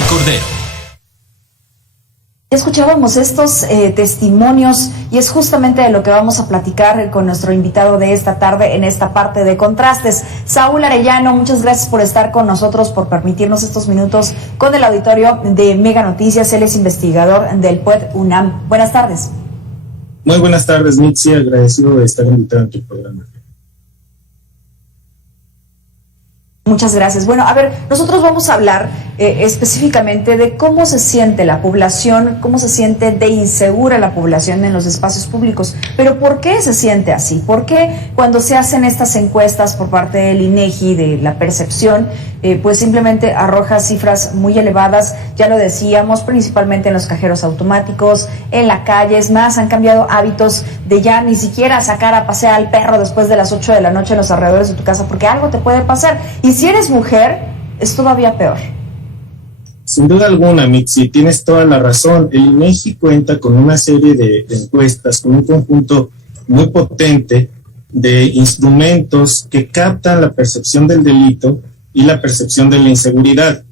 Cordero. Escuchábamos estos testimonios y es justamente de lo que vamos a platicar con nuestro invitado de esta tarde en esta parte de Contrastes. Saúl Arellano, muchas gracias por estar con nosotros, por permitirnos estos minutos con el auditorio de Mega Noticias. Él es investigador del PUED UNAM. Buenas tardes. Muy buenas tardes, Mitzi. Agradecido de estar invitado en tu programa. Muchas gracias. Bueno, a ver, nosotros vamos a hablar específicamente de cómo se siente la población, cómo se siente de insegura la población en los espacios públicos. Pero ¿por qué se siente así? ¿Por qué cuando se hacen estas encuestas por parte del INEGI de la percepción, pues simplemente arroja cifras muy elevadas? Ya lo decíamos, principalmente en los cajeros automáticos, en la calle. Es más, han cambiado hábitos de ya ni siquiera sacar a pasear al perro después de las 8 de la noche en los alrededores de tu casa, porque algo te puede pasar. Y si eres mujer, es todavía peor. Sin duda alguna, Mitzi, tienes toda la razón. El INEGI cuenta con una serie de encuestas, con un conjunto muy potente de instrumentos que captan la percepción del delito y la percepción de la inseguridad.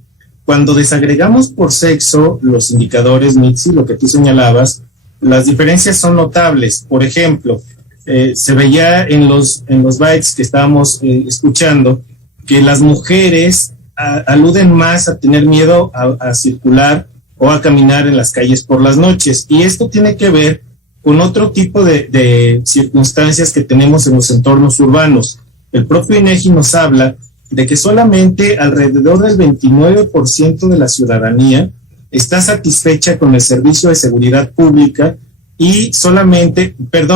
Cuando desagregamos por sexo los indicadores, Mitzi, lo que tú señalabas, las diferencias son notables. Por ejemplo, se veía en los bytes que estábamos escuchando que las mujeres aluden más a tener miedo a circular o a caminar en las calles por las noches. Y esto tiene que ver con otro tipo de circunstancias que tenemos en los entornos urbanos. El propio INEGI nos habla de que solamente alrededor del 29% de la ciudadanía está satisfecha con el servicio de seguridad pública y solamente,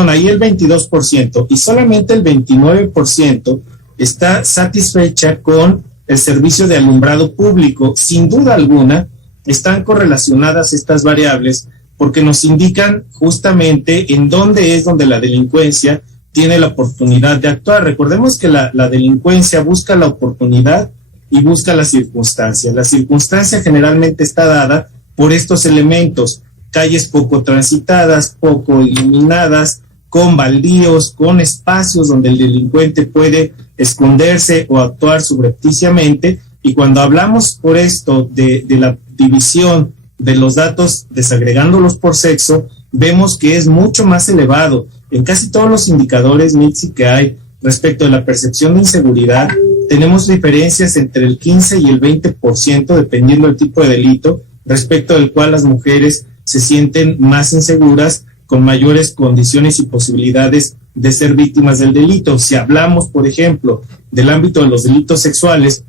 ahí el 22%, y solamente el 29% está satisfecha con el servicio de alumbrado público. Sin duda alguna, están correlacionadas estas variables porque nos indican justamente en dónde es donde la delincuencia tiene la oportunidad de actuar. Recordemos que la delincuencia busca la oportunidad y busca la circunstancia. La circunstancia generalmente está dada por estos elementos: calles poco transitadas, poco iluminadas, con baldíos, con espacios donde el delincuente puede esconderse o actuar subrepticiamente. Y cuando hablamos por esto de la división de los datos, desagregándolos por sexo, vemos que es mucho más elevado. En casi todos los indicadores, Mitzi, que hay respecto de la percepción de inseguridad, tenemos diferencias entre el 15 y el 20%, dependiendo del tipo de delito, respecto del cual las mujeres se sienten más inseguras, con mayores condiciones y posibilidades de ser víctimas del delito. Si hablamos, por ejemplo, del ámbito de los delitos sexuales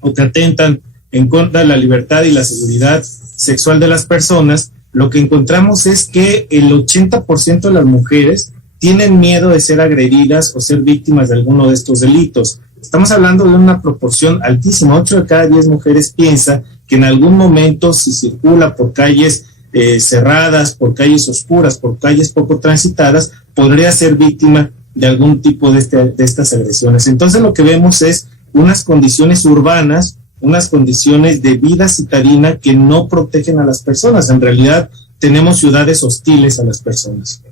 o que atentan en contra de la libertad y la seguridad sexual de las personas, lo que encontramos es que el 80% de las mujeres tienen miedo de ser agredidas o ser víctimas de alguno de estos delitos. Estamos hablando de una proporción altísima. 8 de cada 10 mujeres piensa que en algún momento, si circula por calles cerradas, por calles oscuras, por calles poco transitadas, podría ser víctima de algún tipo de estas agresiones. Entonces lo que vemos es unas condiciones urbanas, unas condiciones de vida citadina que no protegen a las personas. En realidad tenemos ciudades hostiles a las personas.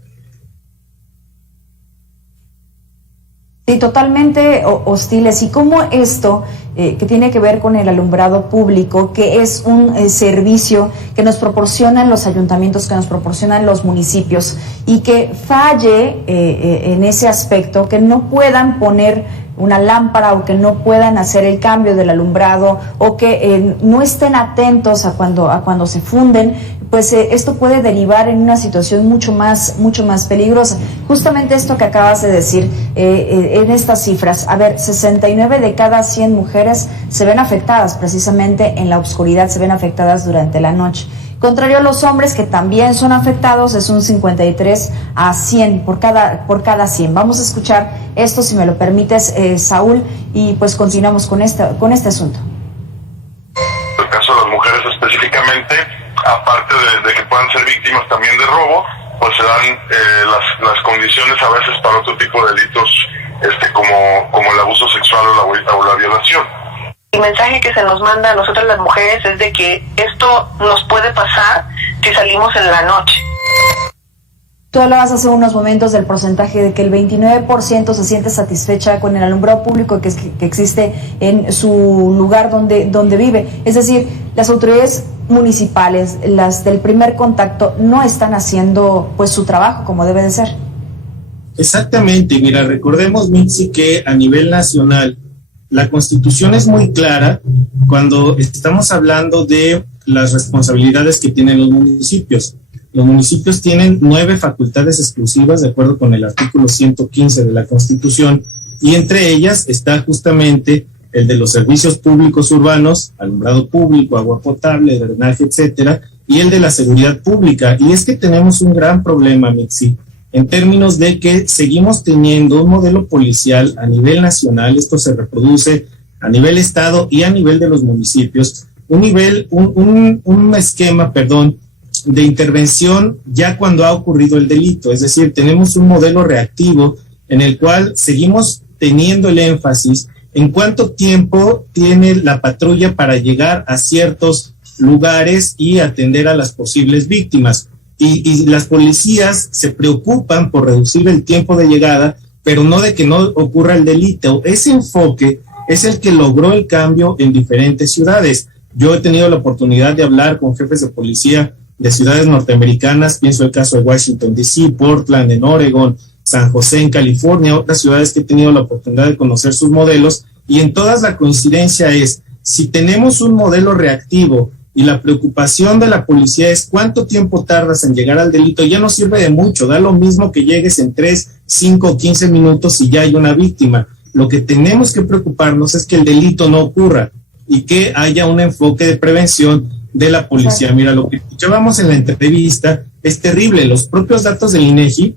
Sí, totalmente hostiles. Y cómo esto, que tiene que ver con el alumbrado público, que es un servicio que nos proporcionan los ayuntamientos, que nos proporcionan los municipios, y que falle en ese aspecto, que no puedan poner una lámpara o que no puedan hacer el cambio del alumbrado o que no estén atentos a cuando se funden, pues esto puede derivar en una situación mucho más peligrosa. Justamente esto que acabas de decir, en estas cifras, 69 de cada 100 mujeres se ven afectadas precisamente en la oscuridad, se ven afectadas durante la noche. Contrario a los hombres, que también son afectados, es un 53 a 100 por cada 100. Vamos a escuchar esto, si me lo permites, Saúl, y pues continuamos con este asunto. En el caso de las mujeres específicamente, aparte de que puedan ser víctimas también de robo, pues se dan las condiciones a veces para otro tipo de delitos, como el abuso sexual o la violación. El mensaje que se nos manda a nosotras las mujeres es de que esto nos puede pasar si salimos en la noche. Tú hablabas hace unos momentos del porcentaje de que el 29% se siente satisfecha con el alumbrado público que existe en su lugar donde vive. Es decir, las autoridades municipales, las del primer contacto, no están haciendo pues su trabajo como debe de ser. Exactamente. Mira, recordemos, Mitzi, que a nivel nacional la Constitución es muy clara cuando estamos hablando de las responsabilidades que tienen los municipios. Los municipios tienen 9 facultades exclusivas de acuerdo con el artículo 115 de la Constitución, y entre ellas está justamente el de los servicios públicos urbanos, alumbrado público, agua potable, drenaje, etcétera, y el de la seguridad pública. Y es que tenemos un gran problema, Mitzi, en términos de que seguimos teniendo un modelo policial a nivel nacional. Esto se reproduce a nivel estado y a nivel de los municipios, un esquema de intervención ya cuando ha ocurrido el delito. Es decir, tenemos un modelo reactivo en el cual seguimos teniendo el énfasis en cuánto tiempo tiene la patrulla para llegar a ciertos lugares y atender a las posibles víctimas. Y las policías se preocupan por reducir el tiempo de llegada, pero no de que no ocurra el delito. Ese enfoque es el que logró el cambio en diferentes ciudades. Yo he tenido la oportunidad de hablar con jefes de policía de ciudades norteamericanas, pienso el caso de Washington, D.C., Portland, en Oregon, San José, en California, otras ciudades que he tenido la oportunidad de conocer sus modelos, y en todas la coincidencia es, si tenemos un modelo reactivo y la preocupación de la policía es cuánto tiempo tardas en llegar al delito, ya no sirve de mucho, da lo mismo que llegues en 3, 5 o 15 minutos y ya hay una víctima. Lo que tenemos que preocuparnos es que el delito no ocurra y que haya un enfoque de prevención de la policía. Mira, lo que escuchábamos en la entrevista es terrible. Los propios datos del INEGI,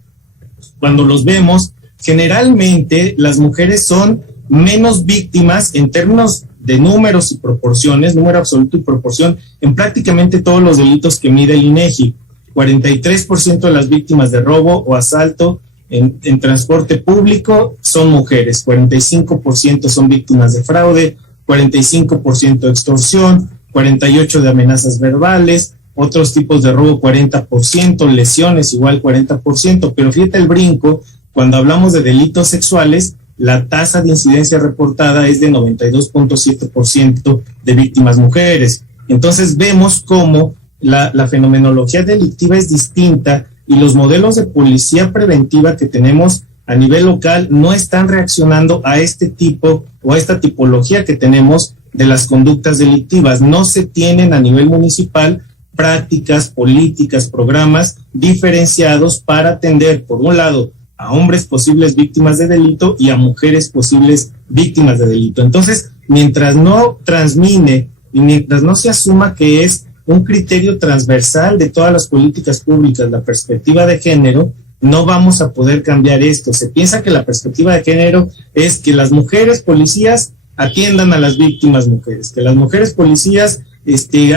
cuando los vemos, generalmente las mujeres son menos víctimas en términos de números y proporciones, número absoluto y proporción, en prácticamente todos los delitos que mide el INEGI. 43% de las víctimas de robo o asalto en transporte público son mujeres, 45% son víctimas de fraude, 45% de extorsión, 48% de amenazas verbales, otros tipos de robo 40%, lesiones igual 40%, pero fíjate el brinco, cuando hablamos de delitos sexuales, la tasa de incidencia reportada es de 92.7% de víctimas mujeres. Entonces vemos cómo la fenomenología delictiva es distinta y los modelos de policía preventiva que tenemos a nivel local no están reaccionando a este tipo o a esta tipología que tenemos de las conductas delictivas. No se tienen a nivel municipal prácticas, políticas, programas diferenciados para atender, por un lado, a hombres posibles víctimas de delito y a mujeres posibles víctimas de delito. Entonces, mientras no transmine y mientras no se asuma que es un criterio transversal de todas las políticas públicas la perspectiva de género, no vamos a poder cambiar esto. Se piensa que la perspectiva de género es que las mujeres policías atiendan a las víctimas mujeres, que las mujeres policías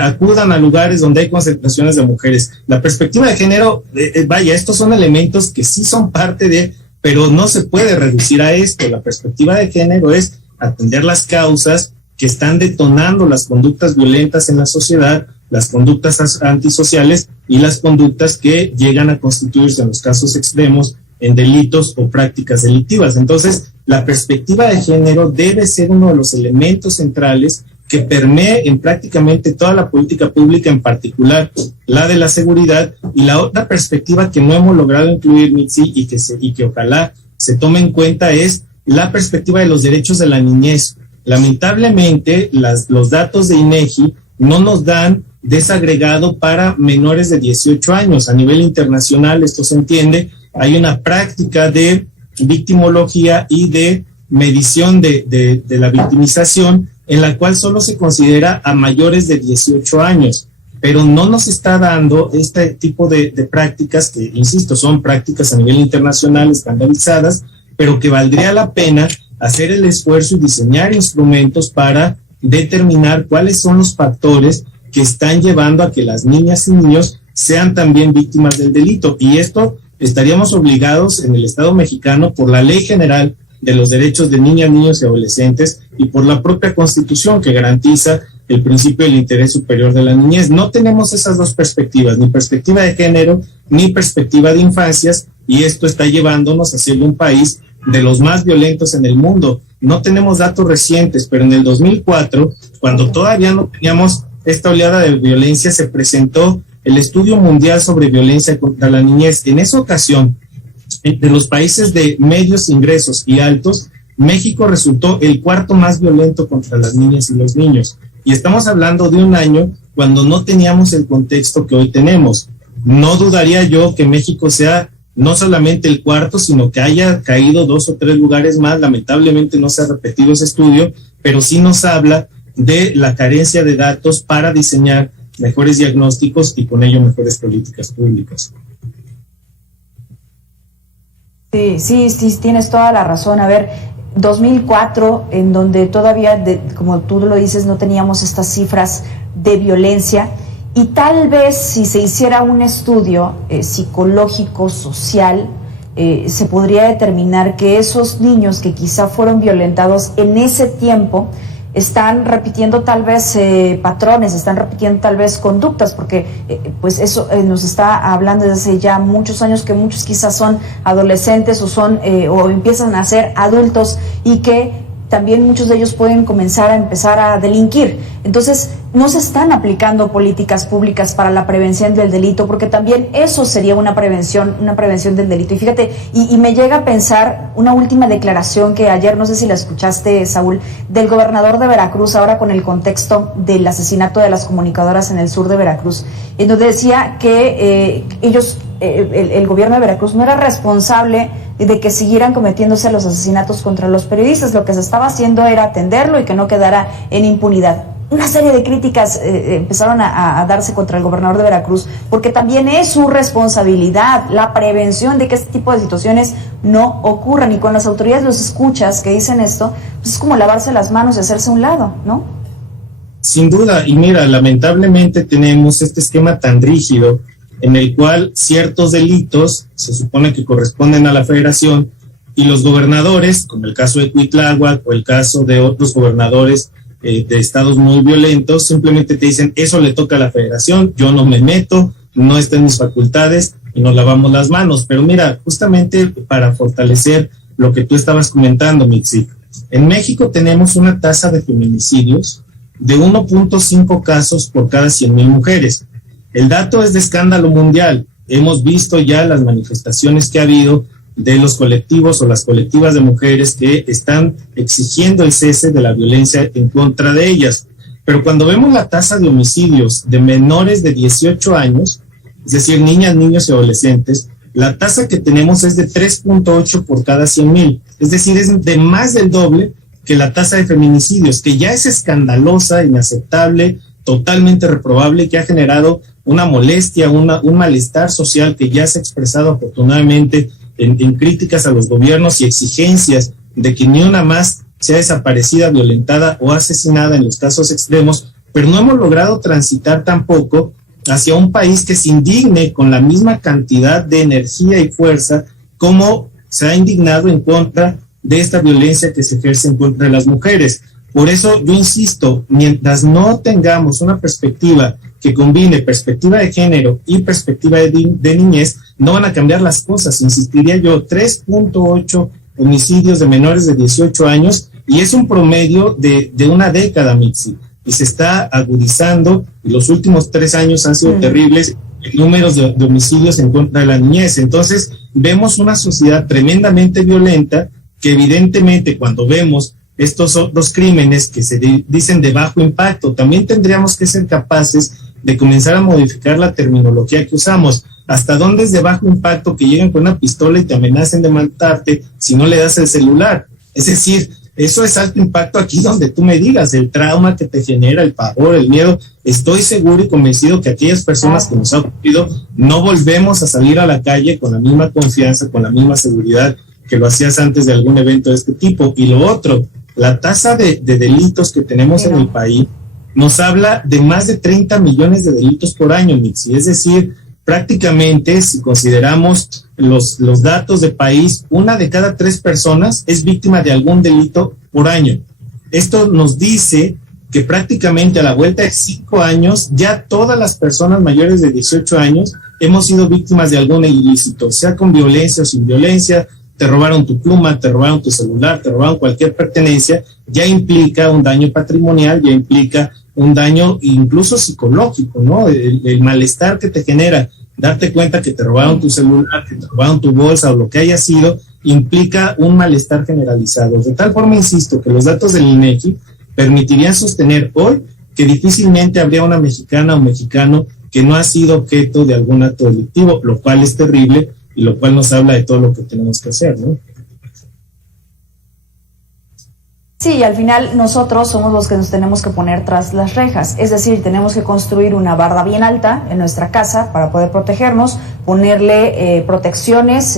acudan a lugares donde hay concentraciones de mujeres. La perspectiva de género, estos son elementos que sí son parte de, pero no se puede reducir a esto. La perspectiva de género es atender las causas que están detonando las conductas violentas en la sociedad, las conductas antisociales y las conductas que llegan a constituirse en los casos extremos en delitos o prácticas delictivas. Entonces, la perspectiva de género debe ser uno de los elementos centrales que permee en prácticamente toda la política pública, en particular la de la seguridad. Y la otra perspectiva que no hemos logrado incluir, Mitzi, y que ojalá se tome en cuenta es la perspectiva de los derechos de la niñez. Lamentablemente, los datos de INEGI no nos dan desagregado para menores de 18 años. A nivel internacional, esto se entiende, hay una práctica de victimología y de medición de la victimización en la cual solo se considera a mayores de 18 años, pero no nos está dando este tipo de prácticas que, insisto, son prácticas a nivel internacional estandarizadas, pero que valdría la pena hacer el esfuerzo y diseñar instrumentos para determinar cuáles son los factores que están llevando a que las niñas y niños sean también víctimas del delito. Y esto estaríamos obligados en el Estado mexicano por la Ley General de los Derechos de Niñas, Niños y Adolescentes y por la propia Constitución que garantiza el principio del interés superior de la niñez. No tenemos esas dos perspectivas, ni perspectiva de género, ni perspectiva de infancias, y esto está llevándonos a ser un país de los más violentos en el mundo. No tenemos datos recientes, pero en el 2004, cuando todavía no teníamos esta oleada de violencia, se presentó el Estudio Mundial sobre Violencia contra la Niñez. En esa ocasión, de los países de medios ingresos y altos, México resultó el cuarto más violento contra las niñas y los niños. Y estamos hablando de un año cuando no teníamos el contexto que hoy tenemos. No dudaría yo que México sea no solamente el cuarto, sino que haya caído 2 o 3 lugares más. Lamentablemente no se ha repetido ese estudio, pero sí nos habla de la carencia de datos para diseñar mejores diagnósticos y con ello mejores políticas públicas. Sí, tienes toda la razón. A ver, 2004, en donde todavía, como tú lo dices, no teníamos estas cifras de violencia, y tal vez si se hiciera un estudio psicológico, social, se podría determinar que esos niños que quizá fueron violentados en ese tiempo están repitiendo tal vez patrones, están repitiendo tal vez conductas, porque pues eso nos está hablando desde hace ya muchos años, que muchos quizás son adolescentes o empiezan a ser adultos, y que también muchos de ellos pueden empezar a delinquir. Entonces, no se están aplicando políticas públicas para la prevención del delito, porque también eso sería una prevención del delito. Y fíjate, y me llega a pensar una última declaración que ayer, no sé si la escuchaste, Saúl, del gobernador de Veracruz, ahora con el contexto del asesinato de las comunicadoras en el sur de Veracruz, en donde decía que el gobierno de Veracruz no era responsable de que siguieran cometiéndose los asesinatos contra los periodistas. Lo que se estaba haciendo era atenderlo y que no quedara en impunidad. Una serie de críticas empezaron a darse contra el gobernador de Veracruz, porque también es su responsabilidad la prevención de que este tipo de situaciones no ocurran. Y con las autoridades los escuchas que dicen esto, pues es como lavarse las manos y hacerse a un lado, ¿no? Sin duda, y mira, lamentablemente tenemos este esquema tan rígido en el cual ciertos delitos se supone que corresponden a la federación, y los gobernadores, como el caso de Cuitláhuac o el caso de otros gobernadores de estados muy violentos, simplemente te dicen, eso le toca a la federación, yo no me meto, no está en mis facultades, y nos lavamos las manos. Pero mira, justamente para fortalecer lo que tú estabas comentando, Mitzi, en México tenemos una tasa de feminicidios de 1.5 casos por cada 100,000 mujeres. El dato es de escándalo mundial. Hemos visto ya las manifestaciones que ha habido de los colectivos o las colectivas de mujeres que están exigiendo el cese de la violencia en contra de ellas. Pero cuando vemos la tasa de homicidios de menores de 18 años, es decir, niñas, niños y adolescentes, la tasa que tenemos es de 3.8 por cada 100,000. Es decir, es de más del doble que la tasa de feminicidios, que ya es escandalosa, inaceptable, totalmente reprobable, y que ha generado una molestia, un malestar social que ya se ha expresado afortunadamente en críticas a los gobiernos y exigencias de que ni una más sea desaparecida, violentada o asesinada en los casos extremos, pero no hemos logrado transitar tampoco hacia un país que se indigne con la misma cantidad de energía y fuerza como se ha indignado en contra de esta violencia que se ejerce en contra de las mujeres. Por eso yo insisto, mientras no tengamos una perspectiva que combine perspectiva de género y perspectiva de niñez, no van a cambiar las cosas. Insistiría yo, 3.8 homicidios de menores de 18 años, y es un promedio de una década, Mitzi, y se está agudizando, y los últimos 3 años han sido terribles en números de homicidios en contra de la niñez. Entonces, vemos una sociedad tremendamente violenta, que evidentemente cuando vemos estos otros crímenes que se dicen de bajo impacto, también tendríamos que ser capaces de comenzar a modificar la terminología que usamos. ¿Hasta dónde es de bajo impacto que lleguen con una pistola y te amenacen de matarte si no le das el celular? Es decir, eso es alto impacto aquí donde tú me digas, el trauma que te genera, el pavor, el miedo. Estoy seguro y convencido que aquellas personas que nos ha ocurrido no volvemos a salir a la calle con la misma confianza, con la misma seguridad que lo hacías antes de algún evento de este tipo. Y lo otro, la tasa de delitos que tenemos en el país nos habla de más de 30 millones de delitos por año, Mitzi. Es decir, prácticamente, si consideramos los datos de país, 1 de cada 3 personas es víctima de algún delito por año. Esto nos dice que prácticamente a la vuelta de 5 años, ya todas las personas mayores de 18 años hemos sido víctimas de algún ilícito, sea con violencia o sin violencia. Te robaron tu pluma, te robaron tu celular, te robaron cualquier pertenencia, ya implica un daño patrimonial, ya implica un daño incluso psicológico, ¿no? El malestar que te genera darte cuenta que te robaron tu celular, que te robaron tu bolsa o lo que haya sido, implica un malestar generalizado. De tal forma, insisto, que los datos del INEGI permitirían sostener hoy que difícilmente habría una mexicana o mexicano que no ha sido objeto de algún acto delictivo, lo cual es terrible y lo cual nos habla de todo lo que tenemos que hacer, ¿no? Sí, al final nosotros somos los que nos tenemos que poner tras las rejas, es decir, tenemos que construir una barda bien alta en nuestra casa para poder protegernos, ponerle protecciones,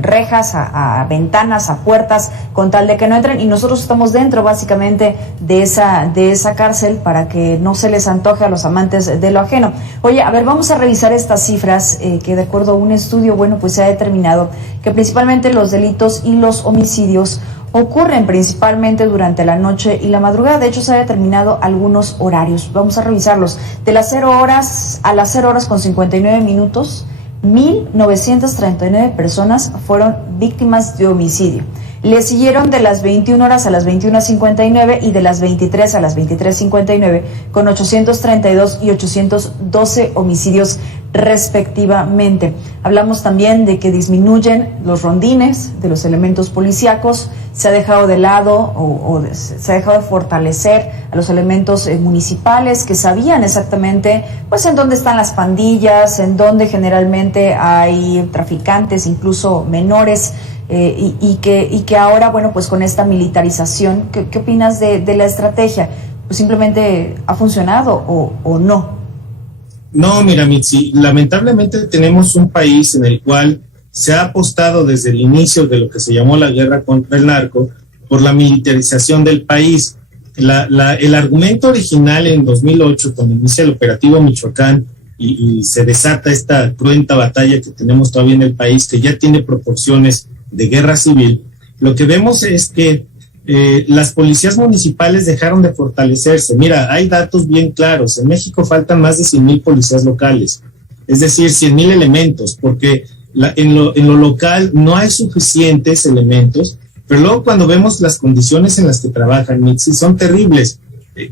rejas a ventanas, a puertas, con tal de que no entren, y nosotros estamos dentro básicamente de esa cárcel para que no se les antoje a los amantes de lo ajeno. Oye, a ver, vamos a revisar estas cifras que de acuerdo a un estudio, bueno, pues se ha determinado que principalmente los delitos y los homicidios ocurren principalmente durante la noche y la madrugada. De hecho, se han determinado algunos horarios. Vamos a revisarlos. De las 0 horas a las 0 horas con 59 minutos, 1,939 personas fueron víctimas de homicidio. Le siguieron de las 21 horas a las 21:59 y de las 23 a las 23:59 con 832 y 812 homicidios respectivamente. Hablamos también de que disminuyen los rondines de los elementos policíacos, se ha dejado de lado se ha dejado de fortalecer a los elementos municipales que sabían exactamente pues en dónde están las pandillas, en dónde generalmente hay traficantes, incluso menores. Y que ahora, bueno, pues con esta militarización, ¿qué opinas de la estrategia? Pues simplemente ha funcionado o no. No, mira, Mitzi, lamentablemente tenemos un país en el cual se ha apostado desde el inicio de lo que se llamó la guerra contra el narco por la militarización del país. El argumento original en 2008, cuando inicia el operativo Michoacán y se desata esta cruenta batalla que tenemos todavía en el país, que ya tiene proporciones de guerra civil, lo que vemos es que las policías municipales dejaron de fortalecerse. Mira, hay datos bien claros. En México faltan más de 100,000 policías locales, es decir, 100,000 elementos, porque en lo local no hay suficientes elementos, pero luego cuando vemos las condiciones en las que trabajan, Mitzi, son terribles.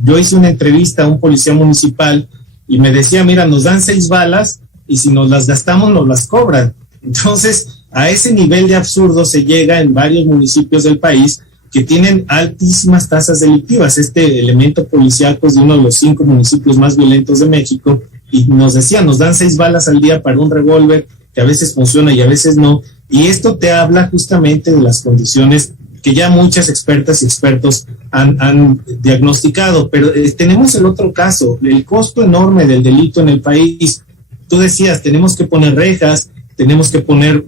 Yo hice una entrevista a un policía municipal y me decía, mira, nos dan 6 balas y si nos las gastamos nos las cobran. Entonces, a ese nivel de absurdo se llega en varios municipios del país que tienen altísimas tasas delictivas. Este elemento policíaco es de uno de los 5 municipios más violentos de México y nos decían, nos dan 6 balas al día para un revólver que a veces funciona y a veces no. Y esto te habla justamente de las condiciones que ya muchas expertas y expertos han diagnosticado. Pero tenemos el otro caso, el costo enorme del delito en el país. Tú decías, tenemos que poner rejas, tenemos que poner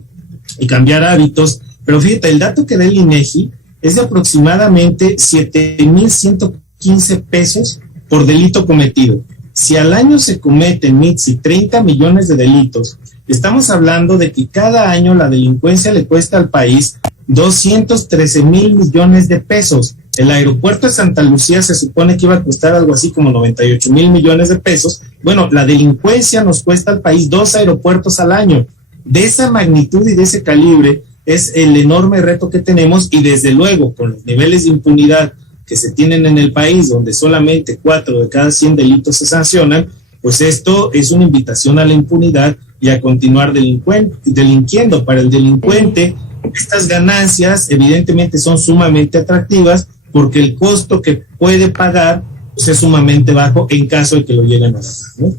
y cambiar hábitos, pero fíjate, el dato que da el INEGI es de aproximadamente 7,115 pesos por delito cometido. Si al año se cometen, Mitzi, 30 millones de delitos, estamos hablando de que cada año la delincuencia le cuesta al país 213,000 millones de pesos. El aeropuerto de Santa Lucía se supone que iba a costar algo así como 98,000 millones de pesos. Bueno, la delincuencia nos cuesta al país 2 aeropuertos al año. De esa magnitud y de ese calibre es el enorme reto que tenemos, y desde luego con los niveles de impunidad que se tienen en el país, donde solamente 4 de cada 100 delitos se sancionan, pues esto es una invitación a la impunidad y a continuar delinquiendo. Para el delincuente, estas ganancias evidentemente son sumamente atractivas porque el costo que puede pagar pues, es sumamente bajo en caso de que lo lleguen a ganar, ¿no?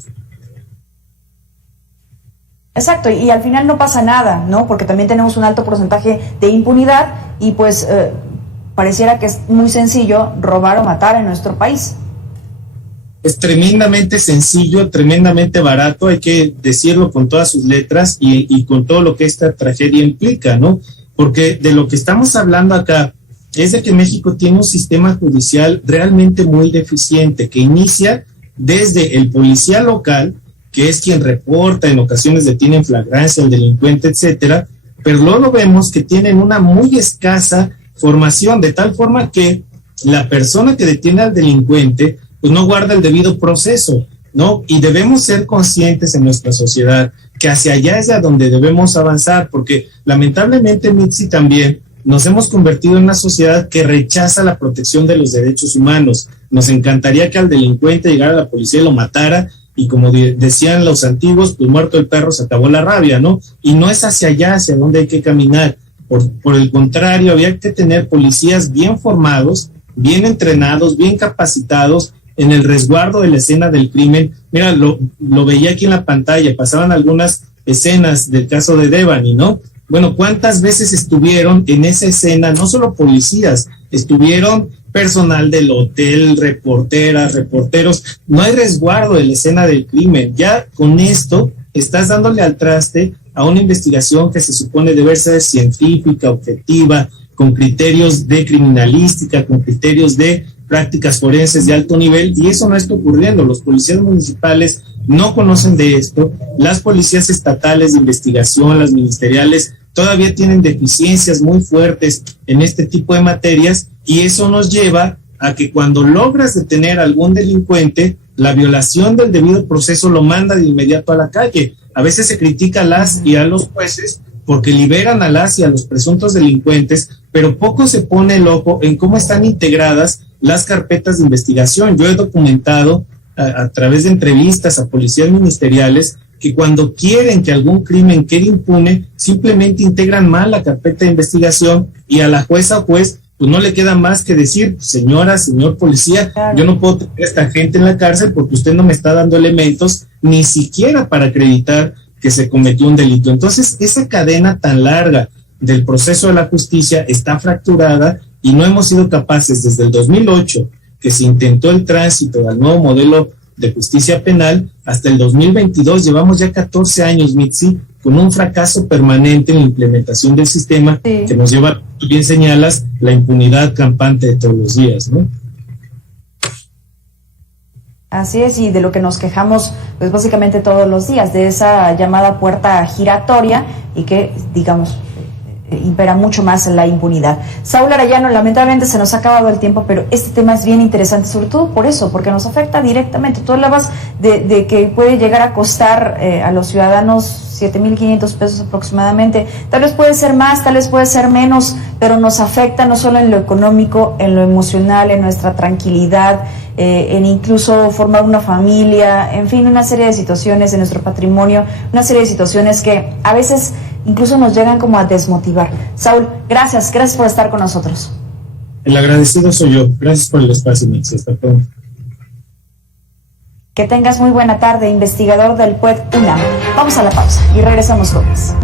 Exacto, y al final no pasa nada, ¿no? Porque también tenemos un alto porcentaje de impunidad y pues pareciera que es muy sencillo robar o matar en nuestro país. Es tremendamente sencillo, tremendamente barato, hay que decirlo con todas sus letras y con todo lo que esta tragedia implica, ¿no? Porque de lo que estamos hablando acá es de que México tiene un sistema judicial realmente muy deficiente, que inicia desde el policía local, que es quien reporta, en ocasiones detiene en flagrancia al delincuente, etcétera, pero luego vemos que tienen una muy escasa formación, de tal forma que la persona que detiene al delincuente pues no guarda el debido proceso, ¿no? Y debemos ser conscientes en nuestra sociedad que hacia allá es a donde debemos avanzar, porque lamentablemente, Mitzi, también nos hemos convertido en una sociedad que rechaza la protección de los derechos humanos. Nos encantaría que al delincuente llegara a la policía y lo matara, y como decían los antiguos, pues muerto el perro se acabó la rabia, ¿no? Y no es hacia allá, hacia donde hay que caminar. Por el contrario, había que tener policías bien formados, bien entrenados, bien capacitados en el resguardo de la escena del crimen. Mira, lo veía aquí en la pantalla, pasaban algunas escenas del caso de Devani, ¿no? Bueno, ¿cuántas veces estuvieron en esa escena? No solo policías, estuvieron personal del hotel, reporteras, reporteros. No hay resguardo de la escena del crimen. Ya con esto estás dándole al traste a una investigación que se supone debe ser científica, objetiva, con criterios de criminalística, con criterios de prácticas forenses de alto nivel, y eso no está ocurriendo. Los policías municipales no conocen de esto, las policías estatales de investigación, las ministeriales, todavía tienen deficiencias muy fuertes en este tipo de materias, y eso nos lleva a que cuando logras detener a algún delincuente, la violación del debido proceso lo manda de inmediato a la calle. A veces se critica a las y a los jueces porque liberan a las y a los presuntos delincuentes, pero poco se pone el ojo en cómo están integradas las carpetas de investigación. Yo he documentado a través de entrevistas a policías ministeriales que cuando quieren que algún crimen quede impune, simplemente integran mal la carpeta de investigación, y a la jueza o juez pues no le queda más que decir: señora, señor policía, yo no puedo tener a esta gente en la cárcel porque usted no me está dando elementos ni siquiera para acreditar que se cometió un delito. Entonces, esa cadena tan larga del proceso de la justicia está fracturada, y no hemos sido capaces desde el 2008, que se intentó el tránsito al nuevo modelo de justicia penal, hasta el 2022, llevamos ya 14 años, Mitzi, con un fracaso permanente en la implementación del sistema, sí, que nos lleva, tú bien señalas, la impunidad campante de todos los días, ¿no? Así es, y de lo que nos quejamos, pues básicamente todos los días, de esa llamada puerta giratoria, y que, digamos, impera mucho más la impunidad. Saúl Arellano, lamentablemente se nos ha acabado el tiempo, pero este tema es bien interesante, sobre todo por eso, porque nos afecta directamente. Tú hablabas de que puede llegar a costar a los ciudadanos 7,500 pesos aproximadamente. Tal vez puede ser más, tal vez puede ser menos, pero nos afecta no solo en lo económico, en lo emocional, en nuestra tranquilidad, en incluso formar una familia, en fin, una serie de situaciones en nuestro patrimonio, una serie de situaciones que a veces incluso nos llegan como a desmotivar. Saúl, gracias por estar con nosotros. El agradecido soy yo. Gracias por el espacio, Mix. Hasta pronto. Que tengas muy buena tarde, investigador del PUED UNAM. Vamos a la pausa y regresamos con más.